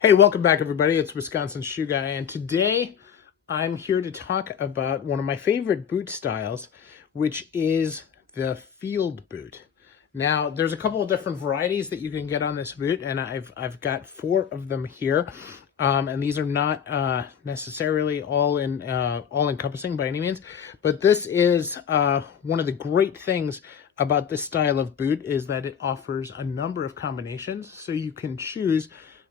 Hey, welcome back, everybody. It's Wisconsin Shoe Guy, and today I'm here to talk about one of my favorite boot styles, which is the field boot. Now, there's a couple of different varieties that you can get on this boot, and I've got 4 of them here, and these are not necessarily all encompassing by any means, but this is one of the great things about this style of boot is that it offers a number of combinations, so you can choose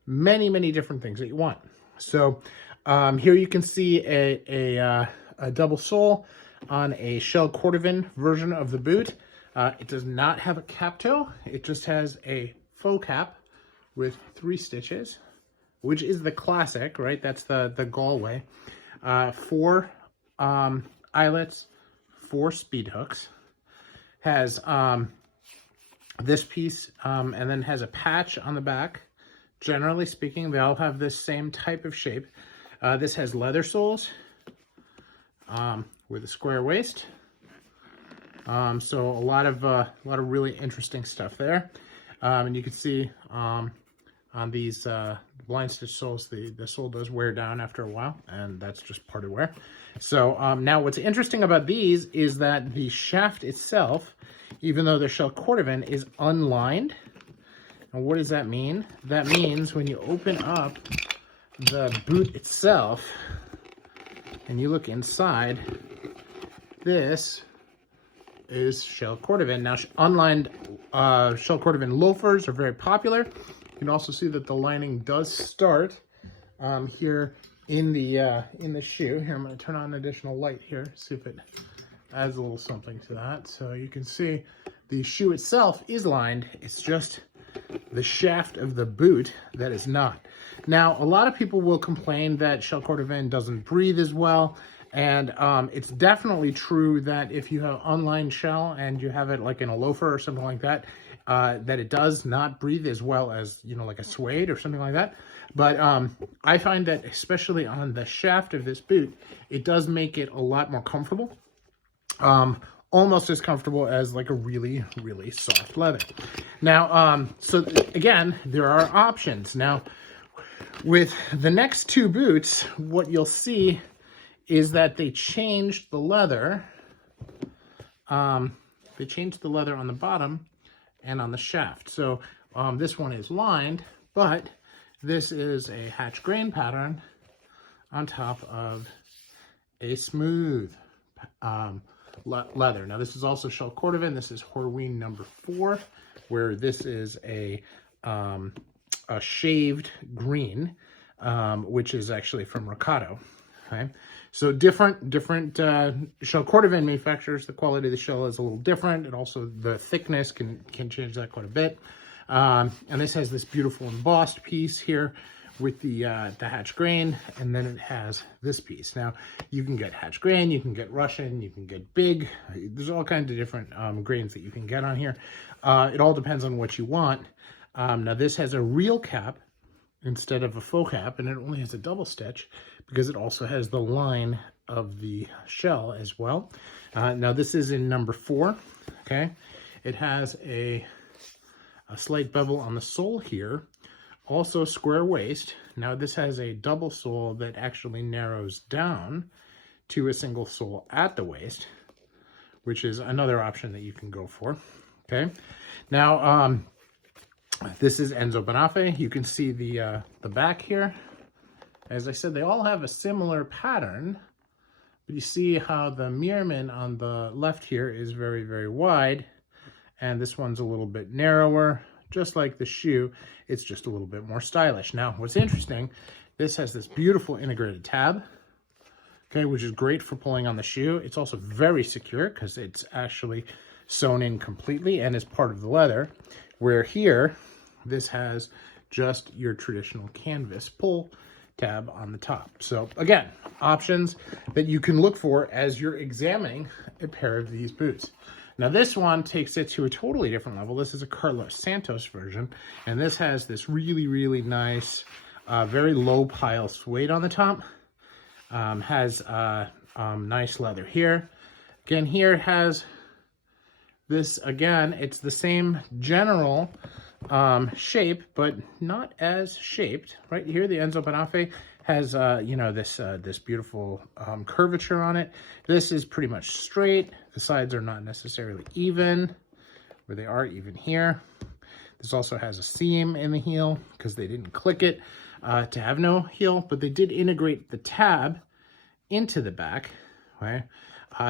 many different things that you want. So here you can see a double sole on a shell cordovan version of the boot. It does not have a cap toe. It just has a faux cap with 3 stitches, which is the classic, right? That's the Galway. 4 eyelets, 4 speed hooks. Has this piece and then has a patch on the back. Generally speaking, they all have this same type of shape. This has leather soles with a square waist. So a lot of really interesting stuff there. And you can see on these blind stitch soles, the sole does wear down after a while, and that's just part of wear. So now what's interesting about these is that the shaft itself, even though they're shell cordovan, is unlined. And what does that mean? That means when you open up the boot itself and you look inside, this is shell cordovan. Now, unlined shell cordovan loafers are very popular. You can also see that the lining does start here in the shoe. Here, I'm going to turn on additional light here, see if it adds a little something to that. So you can see the shoe itself is lined. It's just the shaft of the boot that is not. Now, a lot of people will complain that shell cordovan doesn't breathe as well, and it's definitely true that if you have unlined shell and you have it like in a loafer or something like that, that it does not breathe as well as, you know, like a suede or something like that. But I find that especially on the shaft of this boot, it does make it a lot more comfortable. Almost as comfortable as like a really soft leather. Now, so again, there are options. Now, with the next 2 boots, what you'll see is that they changed the leather. They changed the leather on the bottom and on the shaft. So this one is lined, but this is a hatch grain pattern on top of a smooth leather. Now, this is also shell cordovan. This is Horween number 4, where this is a shaved green, which is actually from Riccardo. Okay, so different shell cordovan manufacturers, the quality of the shell is a little different, and also the thickness can change that quite a bit. And this has this beautiful embossed piece here with the hatch grain, and then it has this piece. Now, you can get hatch grain, you can get Russian, you can get big. There's all kinds of different grains that you can get on here. It all depends on what you want. Now, this has a real cap instead of a faux cap, and it only has a double stitch because it also has the line of the shell as well. Now, this is in number 4, okay? It has a slight bevel on the sole here. Also square waist. Now, this has a double sole that actually narrows down to a single sole at the waist, which is another option that you can go for. Okay. Now, this is Enzo Banafe. You can see the back here. As I said, they all have a similar pattern, but you see how the Meerman on the left here is very wide, and this one's a little bit narrower. Just like the shoe, it's just a little bit more stylish. Now, what's interesting, this has this beautiful integrated tab, okay, which is great for pulling on the shoe. It's also very secure because it's actually sewn in completely and is part of the leather, where here, this has just your traditional canvas pull tab on the top. So again, options that you can look for as you're examining a pair of these boots. Now, this one takes it to a totally different level. This is a Carlos Santos version, and this has this really nice, very low pile suede on the top. Has nice leather here. Again, here it has this, again, it's the same general shape, but not as shaped. Right here, the Enzo Banafe has, you know, this beautiful curvature on it. This is pretty much straight. The sides are not necessarily even, where they are even here. This also has a seam in the heel because they didn't click it to have no heel, but they did integrate the tab into the back. Right?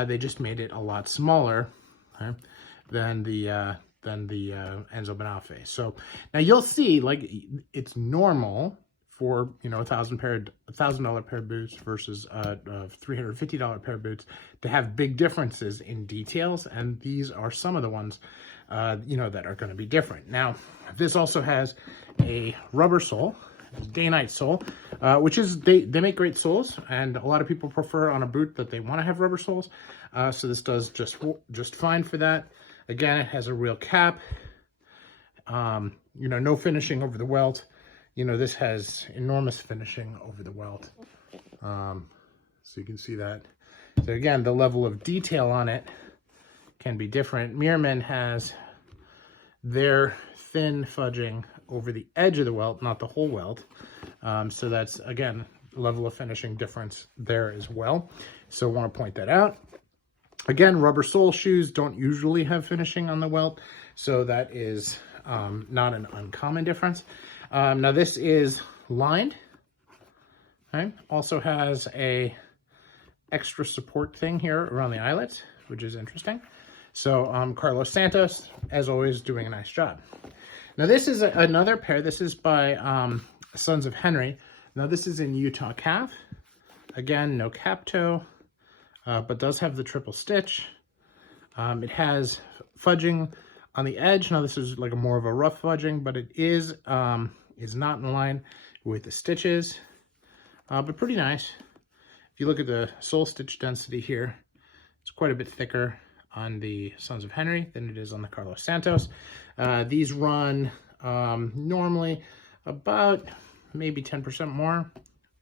They just made it a lot smaller, right, than the Enzo Banafe. So now you'll see, like, it's normal for, you know, $1,000 pair of boots versus a $350 pair of boots to have big differences in details, and these are some of the ones, you know, that are going to be different. Now, this also has a rubber sole, day-night sole, which is, they make great soles, and a lot of people prefer on a boot that they want to have rubber soles. So this does just fine for that. Again, it has a real cap. You know, no finishing over the welt. You know, this has enormous finishing over the welt. So you can see that. So again, the level of detail on it can be different. Meerman has their thin fudging over the edge of the welt, not the whole welt. So that's, again, level of finishing difference there as well. So I want to point that out. Again, rubber sole shoes don't usually have finishing on the welt, so that is not an uncommon difference. Now this is lined, okay? Also has a extra support thing here around the eyelets, which is interesting. So Carlos Santos, as always, doing a nice job. Now this is another pair. This is by Sons of Henrey. Now this is in Utah calf. Again, no cap toe, but does have the triple stitch. It has fudging on the edge. Now this is like more of a rough fudging, but it is not in line with the stitches, but pretty nice. If you look at the sole stitch density here, it's quite a bit thicker on the Sons of Henrey than it is on the Carlos Santos. These run normally about maybe 10% more.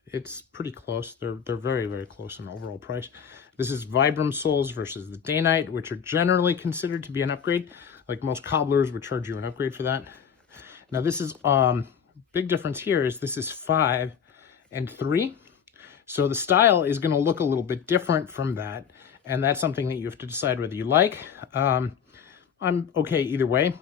It's pretty close. They're very, very close in overall price. This is Vibram soles versus the Day Night, which are generally considered to be an upgrade. Like most cobblers would charge you an upgrade for that. Now this is, big difference here is this is 5 and 3. So the style is going to look a little bit different from that. And that's something that you have to decide whether you like. I'm okay either way.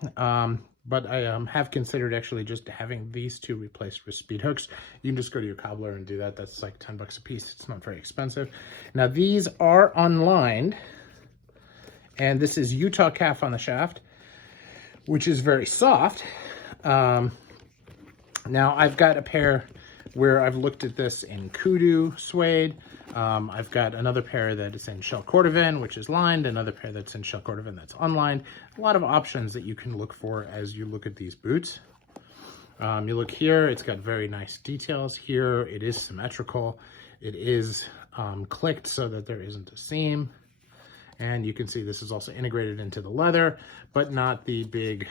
But I have considered actually just having these two replaced with speed hooks. You can just go to your cobbler and do that. That's like 10 bucks a piece. It's not very expensive. Now these are unlined, and this is Utah calf on the shaft, which is very soft. Now I've got a pair where I've looked at this in kudu suede. I've got another pair that is in shell cordovan, which is lined, another pair that's in shell cordovan that's unlined. A lot of options that you can look for as you look at these boots. You look here, it's got very nice details here. It is symmetrical. It is clicked so that there isn't a seam. And you can see this is also integrated into the leather, but not the big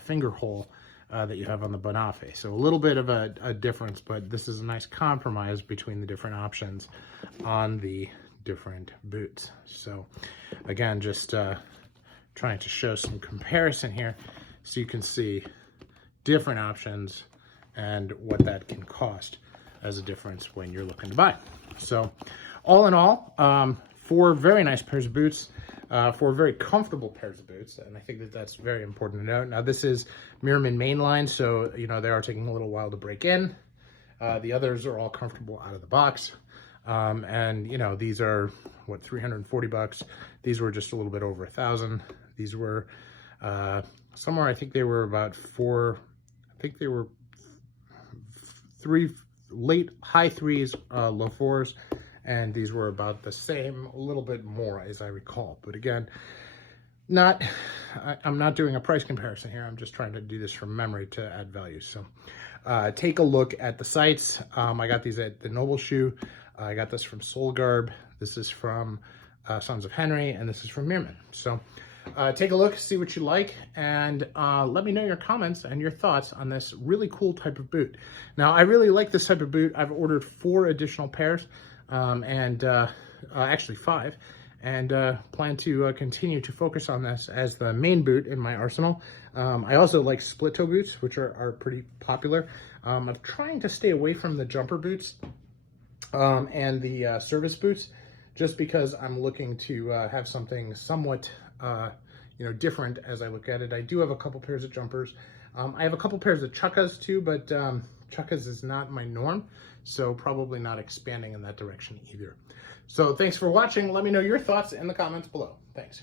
finger hole that you have on the Bonafe. So a little bit of a difference, but this is a nice compromise between the different options on the different boots. So again, just trying to show some comparison here so you can see different options and what that can cost as a difference when you're looking to buy. So all in all, 4 very nice pairs of boots. 4 very comfortable pairs of boots, and I think that that's very important to note. Now this is Meerman mainline, so you know they are taking a little while to break in. The others are all comfortable out of the box, and you know these are what, 340 bucks. These were just a little bit over 1,000. These were somewhere, I think they were about 4. I think they were 3 late high 3s, low 4s. And these were about the same, a little bit more as I recall. But again, I'm not doing a price comparison here. I'm just trying to do this from memory to add value. So take a look at the sites. I got these at the Noble Shoe. I got this from Soul Garb. This is from Sons of Henrey, and this is from Meerman. So take a look, see what you like, and let me know your comments and your thoughts on this really cool type of boot. Now, I really like this type of boot. I've ordered 4 additional pairs. Actually 5, and plan to continue to focus on this as the main boot in my arsenal. I also like split toe boots, which are pretty popular. I'm trying to stay away from the jumper boots and the service boots, just because I'm looking to have something somewhat different as I look at it. I do have a couple pairs of jumpers. I have a couple pairs of chukkas too, but chukkas is not my norm, so probably not expanding in that direction either. So thanks for watching. Let me know your thoughts in the comments below. Thanks.